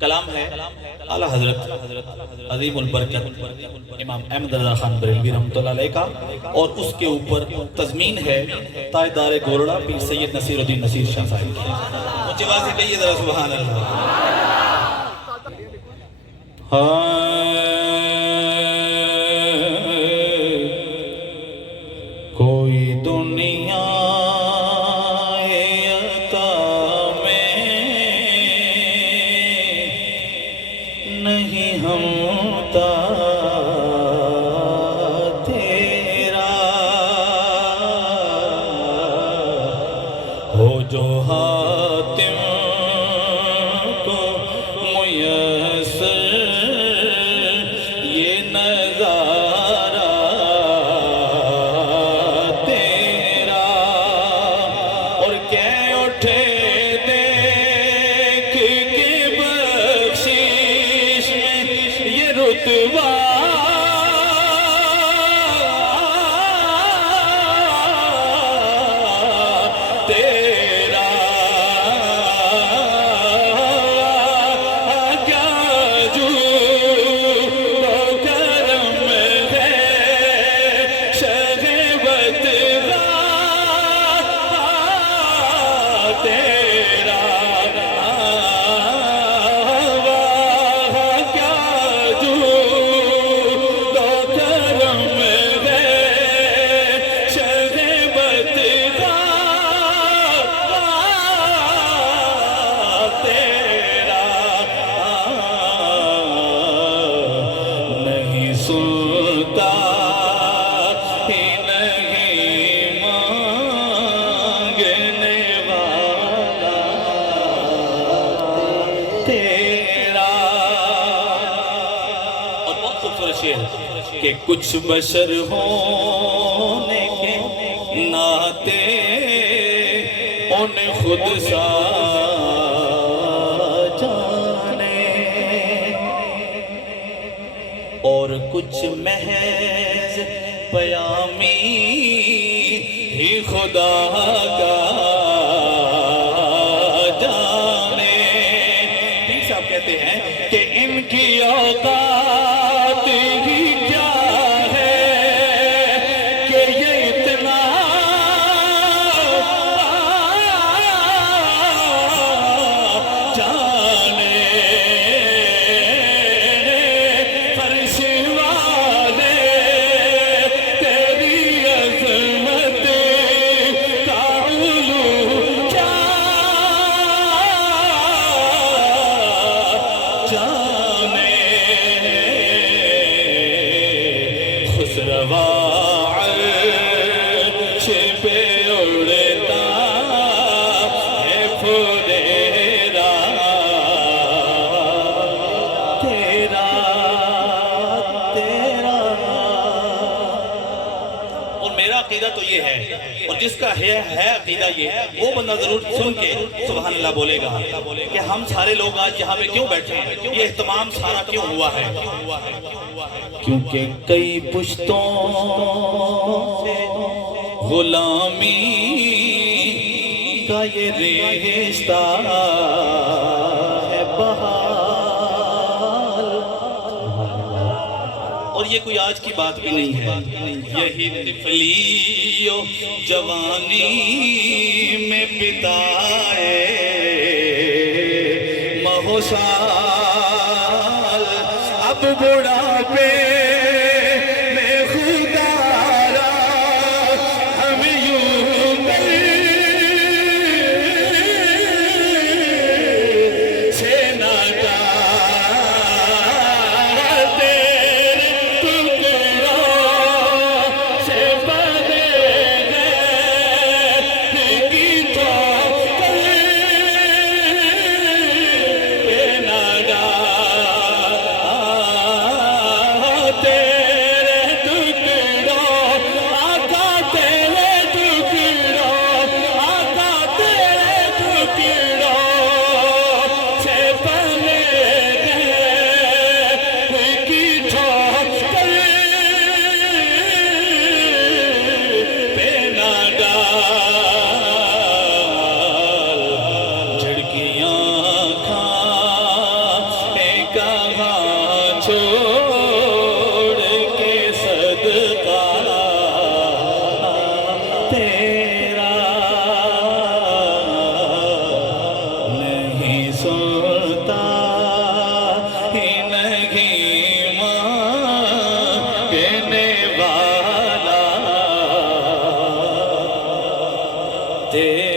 کلام ہے اعلیٰ حضرت عظیم البرکت امام احمد رضا خان بریلوی رحمۃ اللہ علیہ کا، اور اس کے اوپر تضمین ہے تاجدار گورڑا پیر سید نصیر الدین نصیر شاہ صاحب کی۔ اونچی آواز سے کہیے ذرا سبحان اللہ۔ کوئی دنیا عطا میں نہیں ہمتا تیرا، ہو جو حاتم کو میسر یہ نظارہ تیرا، اور کہہ اٹھے دیکھ کے بخشش میں یہ رتبہ تیرا، کیا جود و کرم ہے شہوت تیرا، کیا جود و کرم ہے شہوت تیرا، نہیں سنتا ہی نہیں مانگنے والا تیرا۔ اور بہت خوبصورت شعر کہ کچھ بشر ہونے کے ناطے ان خود سا جانے، اور کچھ محض پیامی ہی خدا کا جانے۔ پیر صاحب کہتے ہیں کہ ان کی اوقات ہی کیا ہے کہ یہ اتنا جانے، فرش والے تیری عظمت کا علو کیا جانے، خسروا عرش پہ اڑتا ہے پھریرا تیرا تیرا۔ اور میرا عقیدہ تو یہ ہے، اور جس کا ہے عقیدہ یہ، وہ بندہ ضرور سن کے سبحان اللہ بولے گا کہ ہم سارے لوگ آج یہاں پہ کیوں بیٹھے ہیں، یہ اہتمام سارا کیوں ہوا ہے؟ کیونکہ کئی پشتوں سے غلامی کا یہ رشتہ ہے بحال، اور یہ کوئی آج کی بات بھی نہیں ہے، یہی طفلی و جوانی میں بتائے مہو سال، اب بڑھاپے میں خدا را ہم یوں سے ناکار تیرے ٹکڑوں سے بنے گئے کی تو بے ناکار تیرے